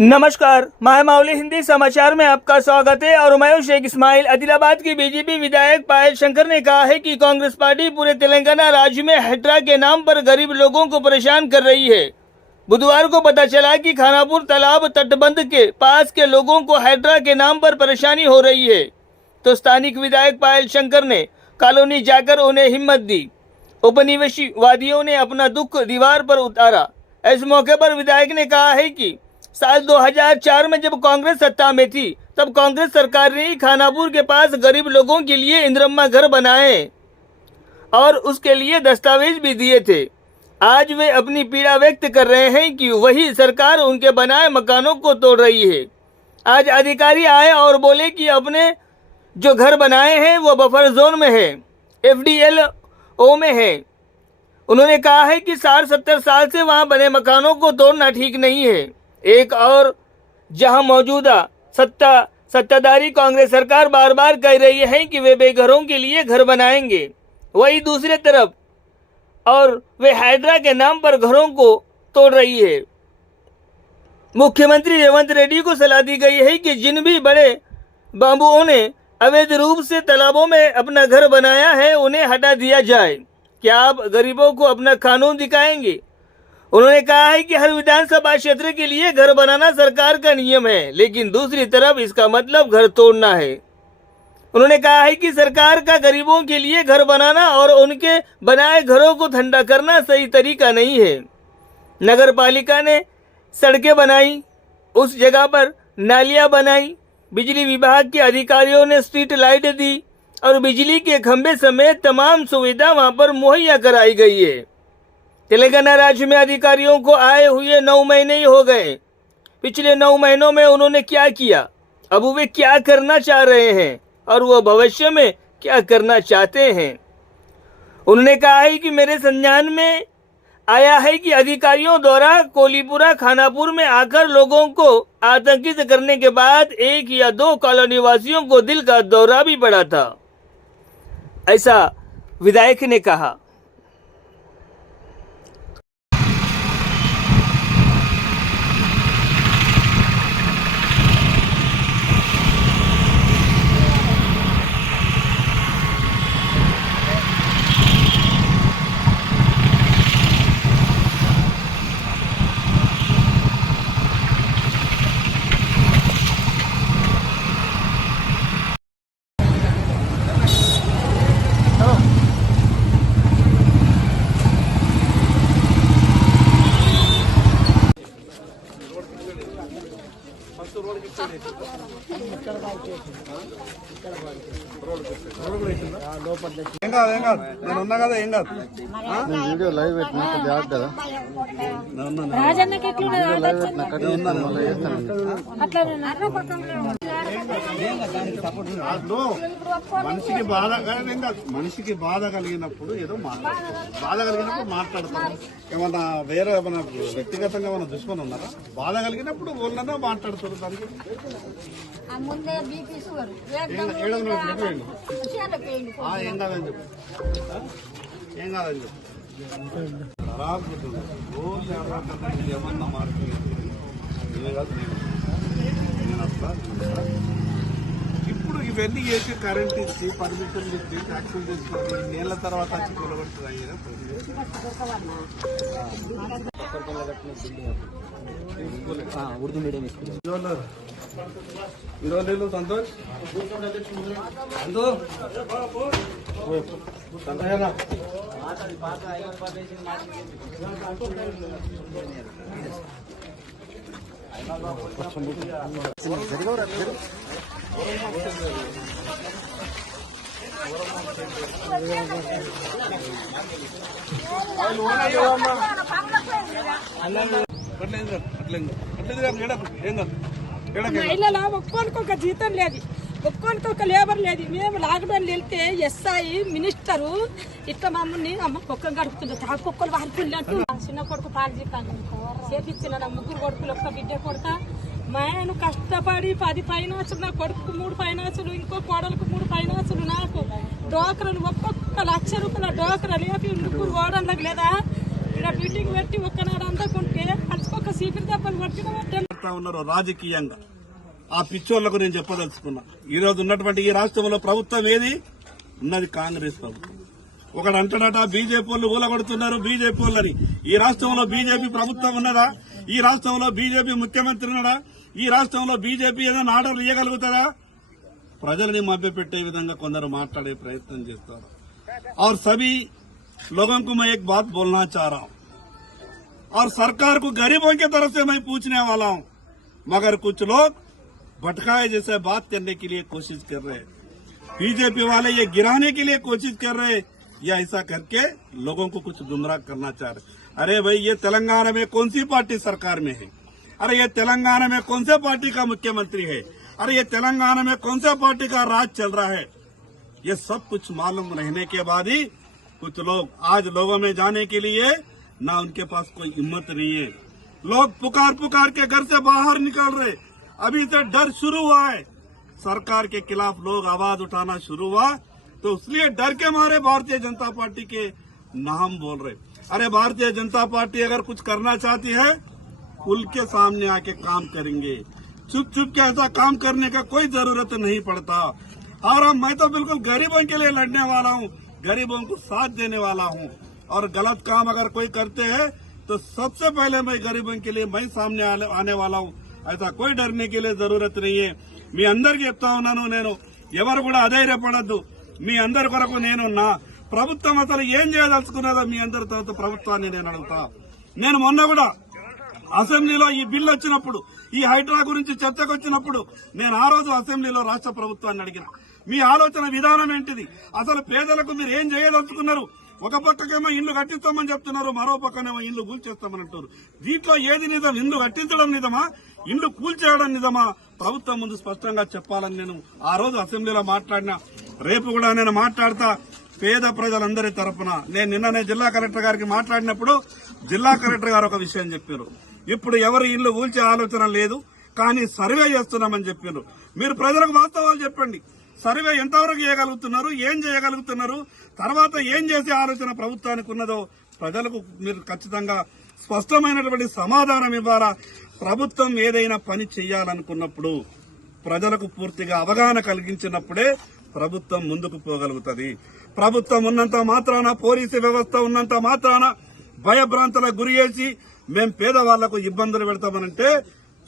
नमस्कार, मैं माउली हिंदी समाचार में आपका स्वागत है। और मैं शेख इस्माइल। आदिलाबाद की बीजेपी विधायक पायल शंकर ने कहा है कि कांग्रेस पार्टी पूरे तेलंगाना राज्य में हेड्रा के नाम पर गरीब लोगों को परेशान कर रही है। बुधवार को पता चला कि खानापुर तालाब तटबंध के पास के लोगों को हेड्रा के नाम पर परेशानी हो रही है, तो स्थानिक विधायक पायल शंकर ने कॉलोनी जाकर उन्हें हिम्मत दी। उपनिवेशवादियों ने अपना दुख दीवार पर उतारा। इस मौके पर विधायक ने कहा है कि साल 2004 में जब कांग्रेस सत्ता में थी, तब कांग्रेस सरकार ने खानापुर के पास गरीब लोगों के लिए इंदिरम्मा घर बनाए और उसके लिए दस्तावेज भी दिए थे। आज वे अपनी पीड़ा व्यक्त कर रहे हैं कि वही सरकार उनके बनाए मकानों को तोड़ रही है। आज अधिकारी आए और बोले कि अपने जो घर बनाए हैं वो बफर जोन में है, FDLO में है। उन्होंने कहा है कि 60-70 साल से वहां बने मकानों को तोड़ना ठीक नहीं है। एक और जहां मौजूदा सत्ताधारी कांग्रेस सरकार बार बार कह रही है कि वे बेघरों के लिए घर बनाएंगे, वही दूसरी तरफ और वे हाइड्रा के नाम पर घरों को तोड़ रही है। मुख्यमंत्री रेवंत रेड्डी को सलाह दी गई है कि जिन भी बड़े बाबुओं ने अवैध रूप से तालाबों में अपना घर बनाया है उन्हें हटा दिया जाए। क्या आप गरीबों को अपना कानून दिखाएंगे? उन्होंने कहा है कि हर विधानसभा क्षेत्र के लिए घर बनाना सरकार का नियम है, लेकिन दूसरी तरफ इसका मतलब घर तोड़ना है। उन्होंने कहा है कि सरकार का गरीबों के लिए घर बनाना और उनके बनाए घरों को ठंडा करना सही तरीका नहीं है। नगर पालिका ने सड़कें बनाई, उस जगह पर नालियां बनाई, बिजली विभाग के अधिकारियों ने स्ट्रीट लाइट दी और बिजली के खंभे समेत तमाम सुविधा वहां पर मुहैया कराई गई है। तेलंगाना राज्य में अधिकारियों को आए हुए 9 महीने ही हो गए। पिछले 9 महीनों में उन्होंने क्या किया, अब वे क्या करना चाह रहे हैं और वो भविष्य में क्या करना चाहते हैं। उन्होंने कहा है कि मेरे संज्ञान में आया है कि अधिकारियों द्वारा कोलीपुरा खानापुर में आकर लोगों को आतंकित करने के बाद 1 या 2 कॉलोनी वासियों को दिल का दौरा भी पड़ा था, ऐसा विधायक ने कहा। వీడియో లైవ్ పెట్టినా జాగ్రత్త కదా మనిషికి బాధ కలిగినప్పుడు ఏదో మాట్లాడతాం. ఏమన్నా వేరే ఏమన్నా వ్యక్తిగతంగా ఏమన్నా దుష్మని ఉన్నారా? బాధ కలిగినప్పుడు వాళ్ళన్నా మాట్లాడుతారు. దానికి ఏం కాదని చెప్పు, ఏం కాదని చెప్పు. ఖరాబ్ రోజు ఏమన్నా మార్పు కాదు. నేను అట్లా ఇప్పుడు ఇవన్నీ చేసి కరెంట్ ఇచ్చి పర్మిషన్ ఇచ్చి ట్యాక్సులు తీసుకొని నెల తర్వాత వచ్చి కూలగొడుతుంది. ఉర్దూ మీడియం ఈరోజు సంతోష్ మహిళల ఒక్కొక్క జీతం లేదు, ఒక్కొక్క లేబర్ లేదు. మేము లాక్డౌన్ వెళ్తే ఎస్ఐ మినిస్టరు ఇట్లా మమ్మల్ని కుక్క గడుపుతుంది. కుక్కలు వాడుతుంది అంటూ చిన్న కొడుకు పాలు చేపించిన 3 కొడుకులు, 1 బిడ్డ కొడుక. నేను కష్టపడి 10 ఫైనాన్సులు, నా కొడుకు 3 ఫైనాన్సులు, ఇంకో కోడలకు 3 ఫైనాన్సులు, నాకు డోకరలు ఒక్కొక్క ₹1,00,000 డోకర లేపి 3 ఓడలకు లేదా ఇక్కడ బిల్డింగ్ పెట్టి ఒక్కనాడు అంతా కొంటే అలసిపోక సీపీ దెబ్బలు పట్టిన చేస్తా ఉన్నారో రాజకీయంగా ఆ పిచ్చోళ్లకు నేను చెప్పదలుచుకున్నా. ఈ రోజు ఉన్నటువంటి ఈ రాష్ట్రంలో ప్రభుత్వం ఏది ఉన్నది? కాంగ్రెస్ ప్రభుత్వం. ఒకడు అంటాడట బీజేపీ వాళ్ళు ఊలగొడుతున్నారు బీజేపీ వాళ్ళని. ఈ రాష్ట్రంలో బీజేపీ ప్రభుత్వం ఉన్నదా? ఈ రాష్ట్రంలో బీజేపీ ముఖ్యమంత్రి ఉన్నాడా? ఈ రాష్ట్రంలో బీజేపీ ఏదైనా ఆర్డర్లు ఇవ్వగలుగుతుందా? ప్రజలని మభ్యపెట్టే విధంగా కొందరు మాట్లాడే ప్రయత్నం చేస్తారు. और सभी लोगों को मैं एक बात बोलना चाह रहा हूं और सरकार को गरीबों की तरफ से मैं पूछने वाला हूं, मगर कुछ लोग भटकाए जैसे बात करने के लिए कोशिश कर रहे हैं. बीजेपी वाले ये गिराने के लिए कोशिश कर रहे हैं या ऐसा करके लोगों को कुछ गुमराह करना चाह रहे. अरे भाई, ये तेलंगाना में कौन सी पार्टी सरकार में है? अरे ये तेलंगाना में कौन से पार्टी का मुख्यमंत्री है? अरे ये तेलंगाना में कौन सा पार्टी का राज चल रहा है? ये सब कुछ मालूम रहने के बाद ही कुछ लोग आज लोगों में जाने के लिए ना उनके पास कोई हिम्मत नहीं है. लोग पुकार पुकार के घर से बाहर निकल रहे. अभी से डर शुरू हुआ है. सरकार के खिलाफ लोग आवाज उठाना शुरू हुआ तो इसलिए डर के मारे भारतीय जनता पार्टी के नाम बोल रहे. अरे भारतीय जनता पार्टी अगर कुछ करना चाहती है खुल के सामने आके काम करेंगे. चुप चुप के ऐसा काम करने का कोई जरूरत नहीं पड़ता. और मैं तो बिल्कुल गरीबों के लिए लड़ने वाला हूँ, गरीबों को साथ देने वाला हूँ. और गलत काम अगर कोई करते हैं तो सबसे पहले मैं गरीबों के लिए मैं सामने आने वाला हूँ. ऐसा कोई डरने के लिए जरूरत नहीं है. మీ అందరికి చెప్తా ఉన్నాను, నేను ఎవరు కూడా అధైర్యపడద్దు. మీ అందరి కొరకు నేనున్నా. ప్రభుత్వం అసలు ఏం చేయదలుచుకున్నదో మీ అందరి తర్వాత ప్రభుత్వాన్ని నేను అడుగుతా. నేను మొన్న కూడా అసెంబ్లీలో ఈ బిల్లు వచ్చినప్పుడు, ఈ హైడ్రా గురించి చర్చకు వచ్చినప్పుడు నేను ఆ రోజు అసెంబ్లీలో రాష్ట్ర ప్రభుత్వాన్ని అడిగిన, మీ ఆలోచన విధానం ఏంటిది? అసలు పేదలకు మీరు ఏం చేయదలుచుకున్నారు? ఒక పక్కకేమో ఇల్లు కట్టిస్తామని చెప్తున్నారు, మరో పక్కనేమో ఇల్లు కూల్చేస్తామని అంటారు. దీంట్లో ఏది నిజం? ఇల్లు కట్టించడం నిజమా, ఇల్లు కూల్చేయడం నిజమా? ప్రభుత్వం ముందు స్పష్టంగా చెప్పాలని నేను ఆ రోజు అసెంబ్లీలో మాట్లాడినా. రేపు కూడా నేను మాట్లాడతా పేద ప్రజలందరి తరఫున. నేను నిన్ననే జిల్లా కలెక్టర్ గారికి మాట్లాడినప్పుడు జిల్లా కలెక్టర్ గారు ఒక విషయం చెప్పారు. ఇప్పుడు ఎవరు ఇల్లు కూల్చే ఆలోచన లేదు, కానీ సర్వే చేస్తున్నామని చెప్పారు. మీరు ప్రజలకు వాస్తవాలు చెప్పండి. సర్వే ఎంతవరకు చేయగలుగుతున్నారు, ఏం చేయగలుగుతున్నారు, తర్వాత ఏం చేసే ఆలోచన ప్రభుత్వానికి ఉన్నదో ప్రజలకు మీరు ఖచ్చితంగా స్పష్టమైనటువంటి సమాధానం ఇవ్వాలా. ప్రభుత్వం ఏదైనా పని చేయాలనుకున్నప్పుడు ప్రజలకు పూర్తిగా అవగాహన కలిగించినప్పుడే ప్రభుత్వం ముందుకు పోగలుగుతుంది. ప్రభుత్వం ఉన్నంత మాత్రాన, పోలీసు వ్యవస్థ ఉన్నంత మాత్రాన భయభ్రాంతులకు గురి చేసి మేం పేదవాళ్లకు ఇబ్బందులు పెడతామనంటే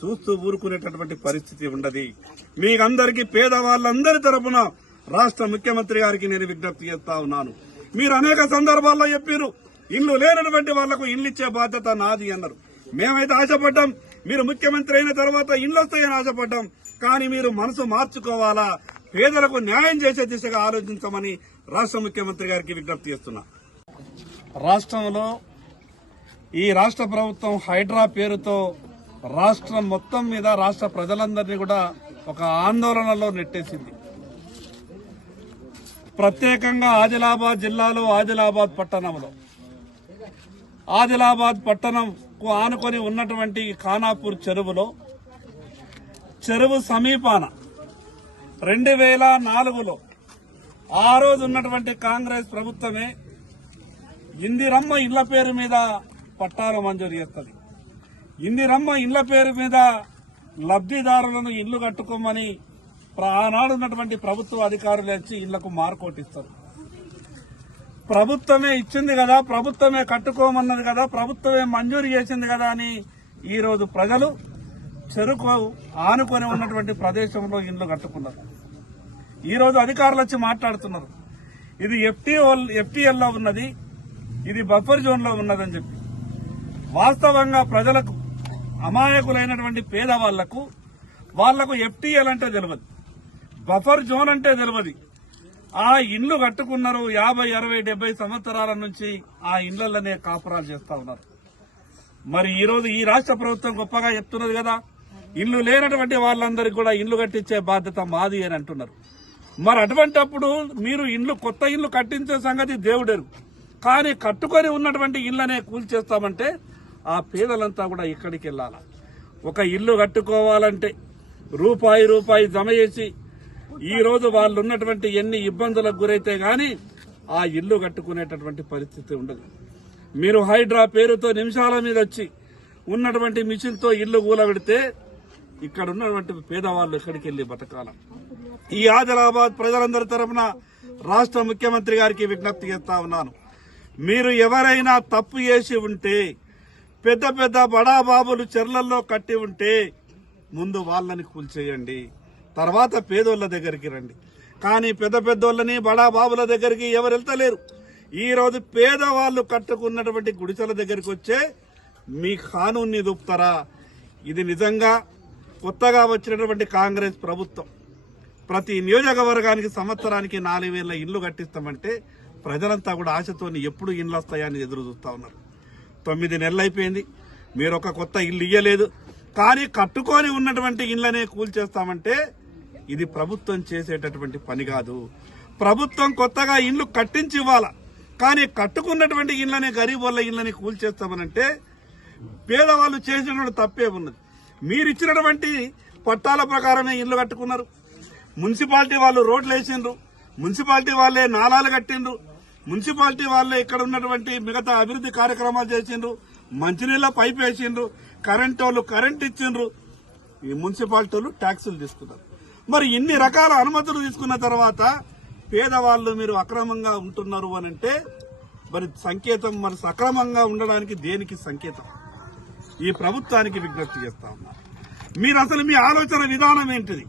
చూస్తూ ఊరుకునేటటువంటి పరిస్థితి ఉండదు. మీకందరికీ పేదవాళ్లందరి తరపున రాష్ట్ర ముఖ్యమంత్రి గారికి నేను విజ్ఞప్తి చేస్తా ఉన్నాను. మీరు అనేక సందర్భాల్లో చెప్పారు ఇల్లు లేనటువంటి వాళ్లకు ఇల్లు ఇచ్చే బాధ్యత నాది అన్నారు. మేమైతే ఆశపడ్డాం మీరు ముఖ్యమంత్రి అయిన తర్వాత ఇల్లు వస్తాయని ఆశపడ్డాం. కానీ మీరు మనసు మార్చుకోవాలా, పేదలకు న్యాయం చేసే దిశగా ఆలోచించమని రాష్ట్ర ముఖ్యమంత్రి గారికి విజ్ఞప్తి చేస్తున్నా. రాష్ట్రంలో ఈ రాష్ట్ర ప్రభుత్వం హైడ్రా పేరుతో రాష్ట్రం మొత్తం మీద రాష్ట్ర ప్రజలందరినీ కూడా ఒక ఆందోళనలో నెట్టేసింది. ప్రత్యేకంగా ఆదిలాబాద్ జిల్లాలో ఆదిలాబాద్ పట్టణంలో, ఆదిలాబాద్ పట్టణంకు ఆనుకొని ఉన్నటువంటి ఖానాపూర్ చెరువులో, చెరువు సమీపాన 2004లో ఆ రోజు ఉన్నటువంటి కాంగ్రెస్ ప్రభుత్వమే ఇందిరమ్మ ఇళ్ల పేరు మీద పట్టాలు మంజూరు చేస్తుంది. ఇందిరమ్మ ఇళ్ల పేరు మీద లబ్ధిదారులను ఇళ్లు కట్టుకోమని ఆనాడు ఉన్నటువంటి ప్రభుత్వ అధికారులు వచ్చి ఇళ్లకు మార్కోటిస్తారు. ప్రభుత్వమే ఇచ్చింది కదా, ప్రభుత్వమే కట్టుకోమన్నది కదా, ప్రభుత్వమే మంజూరు చేసింది కదా అని ఈ రోజు ప్రజలు చెరుకు ఆనుకొని ఉన్నటువంటి ప్రదేశంలో ఇళ్లు కట్టుకున్నారు. ఈ రోజు అధికారులు వచ్చి మాట్లాడుతున్నారు ఇది ఎఫ్టీఎల్లో ఉన్నది, ఇది బఫర్ జోన్ లో ఉన్నదని చెప్పి. వాస్తవంగా ప్రజలకు, అమాయకులైనటువంటి పేదవాళ్లకు, వాళ్లకు ఎఫ్టీఎల్ అంటే తెలియదు, బఫర్ జోన్ అంటే తెలియదు. ఆ ఇండ్లు కట్టుకున్నారు 50, 60, 70 సంవత్సరాల నుంచి ఆ ఇండ్లలోనే కాపురాలు చేస్తా ఉన్నారు. మరి ఈ రోజు ఈ రాష్ట్ర ప్రభుత్వం గొప్పగా చెప్తున్నది కదా, ఇల్లు లేనటువంటి వాళ్ళందరికీ కూడా ఇల్లు కట్టించే బాధ్యత మాది అని అంటున్నారు. మరి అటువంటప్పుడు మీరు కొత్త ఇల్లు కట్టించే సంగతి దేవుడెరు, కానీ కట్టుకొని ఉన్నటువంటి ఇళ్లనే కూల్చేస్తామంటే ఆ పేదలంతా కూడా ఇక్కడికి వెళ్లాలా. ఒక ఇల్లు కట్టుకోవాలంటే రూపాయి జమ చేసి ఈ రోజు వాళ్ళు ఉన్నటువంటి ఎన్ని ఇబ్బందులకు గురైతే గాని ఆ ఇల్లు కట్టుకునేటటువంటి పరిస్థితి ఉండదు. మీరు హైడ్రా పేరుతో నిమిషాల మీద వచ్చి ఉన్నటువంటి మిషన్ తో ఇల్లు కూలబెడితే ఇక్కడ ఉన్నటువంటి పేదవాళ్ళు ఎక్కడికి వెళ్లి బతకాల? ఈ ఆదిలాబాద్ ప్రజలందరి తరఫున రాష్ట్ర ముఖ్యమంత్రి గారికి విజ్ఞప్తి చేస్తా ఉన్నాను. మీరు ఎవరైనా తప్పు చేసి ఉంటే, పెద్ద పెద్ద బడాబాబులు చెర్లల్లో కట్టి ఉంటే ముందు వాళ్ళని కూల్చేయండి, తర్వాత పేదోళ్ల దగ్గరికి రండి. కానీ పెద్ద పెద్దోళ్ళని బడాబాబుల దగ్గరికి ఎవరు వెళ్తలేరు. ఈ రోజు పేదవాళ్లు కట్టుకున్నటువంటి గుడిసెల దగ్గరికి వచ్చే మీ కానూన్ని దూపుతారా? ఇది నిజంగా కొత్తగా వచ్చినటువంటి కాంగ్రెస్ ప్రభుత్వం ప్రతి నియోజకవర్గానికి సంవత్సరానికి 4,000 ఇళ్లు కట్టిస్తామంటే ప్రజలంతా కూడా ఆశతోని ఎప్పుడు ఇండ్లు వస్తాయని ఎదురు చూస్తా ఉన్నారు. 9 నెలలు అయిపోయింది, మీరు ఒక కొత్త ఇల్లు ఇయ్యలేదు. కానీ కట్టుకొని ఉన్నటువంటి ఇళ్లనే కూల్చేస్తామంటే ఇది ప్రభుత్వం చేసేటటువంటి పని కాదు. ప్రభుత్వం కొత్తగా ఇళ్లు కట్టించి ఇవ్వాల, కానీ కట్టుకున్నటువంటి ఇళ్లనే గరీబ్ వాళ్ళ ఇళ్లని కూల్చేస్తామనంటే పేదవాళ్ళు చేసినటువంటి తప్పే ఉన్నది. మీరు ఇచ్చినటువంటి పట్టాల ప్రకారమే ఇళ్లు కట్టుకున్నారు. మున్సిపాలిటీ వాళ్ళు రోడ్లు వేసిండ్రు, మున్సిపాలిటీ వాళ్ళే నాలాలు కట్టిండ్రు, మున్సిపాలిటీ వాళ్ళే ఇక్కడ ఉన్నటువంటి మిగతా అభివృద్ధి కార్యక్రమాలు చేసిండ్రు, మంచినీళ్ళ పైప్ వేసిండ్రు, కరెంట్ వాళ్ళు కరెంట్ ఇచ్చిండ్రు, ఈ మున్సిపాలిటీ వాళ్ళు ట్యాక్సులు తీసుకున్నారు. మరి ఇన్ని రకాల అనుమతులు తీసుకున్న తర్వాత పేదవాళ్ళు మీరు అక్రమంగా ఉంటున్నారు అనంటే మరి సంకేతం, మరి సక్రమంగా ఉండడానికి దేనికి సంకేతం? ఈ ప్రభుత్వానికి విజ్ఞప్తి చేస్తా ఉన్నారు. మీరు అసలు మీ ఆలోచన విధానం ఏంటిది?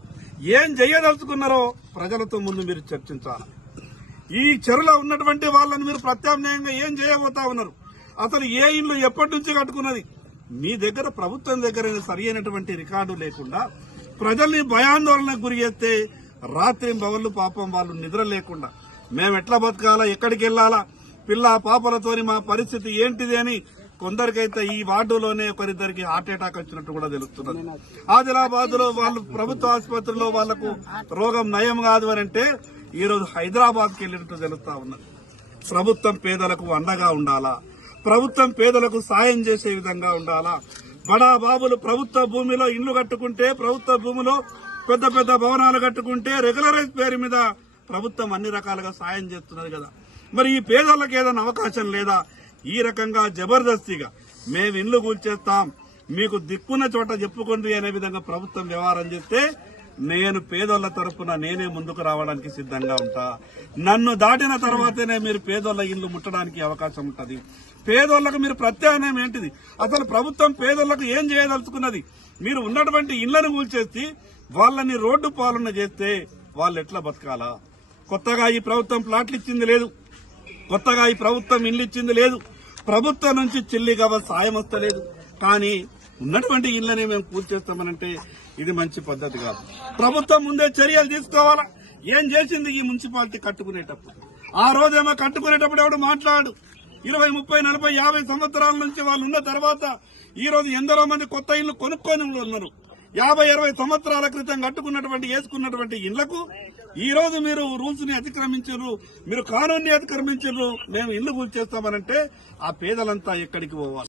ఏం చేయదలుచుకున్నారో ప్రజలతో ముందు మీరు చర్చించాలి. ఈ చెరువులో ఉన్నటువంటి వాళ్ళని మీరు ప్రత్యామ్నాయంగా ఏం చేయబోతా ఉన్నారు? అసలు ఏ ఇల్లు ఎప్పటి నుంచి కట్టుకున్నది? మీ దగ్గర ప్రభుత్వం దగ్గర సరి అయినటువంటి రికార్డు లేకుండా ప్రజల్ని భయాందోళనకు గురి చేస్తే రాత్రి పగళ్ళు పాపం వాళ్ళు నిద్ర లేకుండా మేము ఎట్లా బతకాలా, ఎక్కడికి వెళ్లాలా, పిల్ల పాపలతోని మా పరిస్థితి ఏంటిది అని కొందరికైతే ఈ వార్డులోనే ఒకరిద్దరికి హార్ట్ అటాక్ వచ్చినట్టు కూడా తెలుస్తున్నది. ఆదిలాబాద్ లో వాళ్ళు ప్రభుత్వ ఆసుపత్రిలో వాళ్లకు రోగం నయం కాదు అని అంటే ఈ రోజు హైదరాబాద్కి వెళ్ళినట్టు తెలుస్తా ఉన్నది. ప్రభుత్వం పేదలకు అండగా ఉండాలా, ప్రభుత్వం పేదలకు సాయం చేసే విధంగా ఉండాలా. బడా బాబులు ప్రభుత్వ భూమిలో ఇళ్లు కట్టుకుంటే, ప్రభుత్వ భూమిలో పెద్ద పెద్ద భవనాలు కట్టుకుంటే రెగ్యులరైజ్ పేరు మీద ప్రభుత్వం అన్ని రకాలుగా సాయం చేస్తున్నది కదా. మరి ఈ పేదలకు ఏదైనా అవకాశం లేదా? ఈ రకంగా జబర్దస్తిగా మేము ఇళ్లు కూల్చేస్తాం, మీకు దిక్కున్న చోట చెప్పుకోండి అనే విధంగా ప్రభుత్వం వ్యవహారం చేస్తే నేను పేదోళ్ల తరఫున నేనే ముందుకు రావడానికి సిద్ధంగా ఉంటా. నన్ను దాటిన తర్వాతనే మీరు పేదోళ్ల ఇళ్లు ముట్టడానికి అవకాశం ఉంటది. పేదోళ్లకు మీరు ప్రత్యామ్నాయం ఏంటిది? అసలు ప్రభుత్వం పేదోళ్లకు ఏం చేయదలుచుకున్నది? మీరు ఉన్నటువంటి ఇళ్లను కూల్చేసి వాళ్ళని రోడ్డు పాలన చేస్తే వాళ్ళు ఎట్లా బతకాలా? కొత్తగా ఈ ప్రభుత్వం ప్లాట్లు ఇచ్చింది లేదు, కొత్తగా ఈ ప్రభుత్వం ఇల్లు ఇచ్చింది లేదు, ప్రభుత్వం నుంచి చిల్లిగవ సాయం వస్తలేదు. కానీ ఉన్నటువంటి ఇళ్లని మేము కూల్చేస్తామనంటే ఇది మంచి పద్ధతి కాదు. ప్రభుత్వం ముందే చర్యలు తీసుకోవాలా. ఏం చేసింది ఈ మున్సిపాలిటీ కట్టుకునేటప్పుడు? ఆ రోజేమో కట్టుకునేటప్పుడు ఎవడు మాట్లాడు. 20, 30, 40, 50 సంవత్సరాల నుంచి వాళ్ళు ఉన్న తర్వాత ఈ రోజు ఎందరో మంది కొత్త ఇళ్లు కొనుక్కొని ఉన్నారు. 50, 20 సంవత్సరాల క్రితం కట్టుకున్నటువంటి వేసుకున్నటువంటి ఇళ్లకు ఈ రోజు మీరు రూల్స్ ని అతిక్రమించారు, మీరు కానూన్ని అతిక్రమించారు, మేము ఇళ్లు కూల్చేస్తామనంటే ఆ పేదలంతా ఎక్కడికి పోవాలి?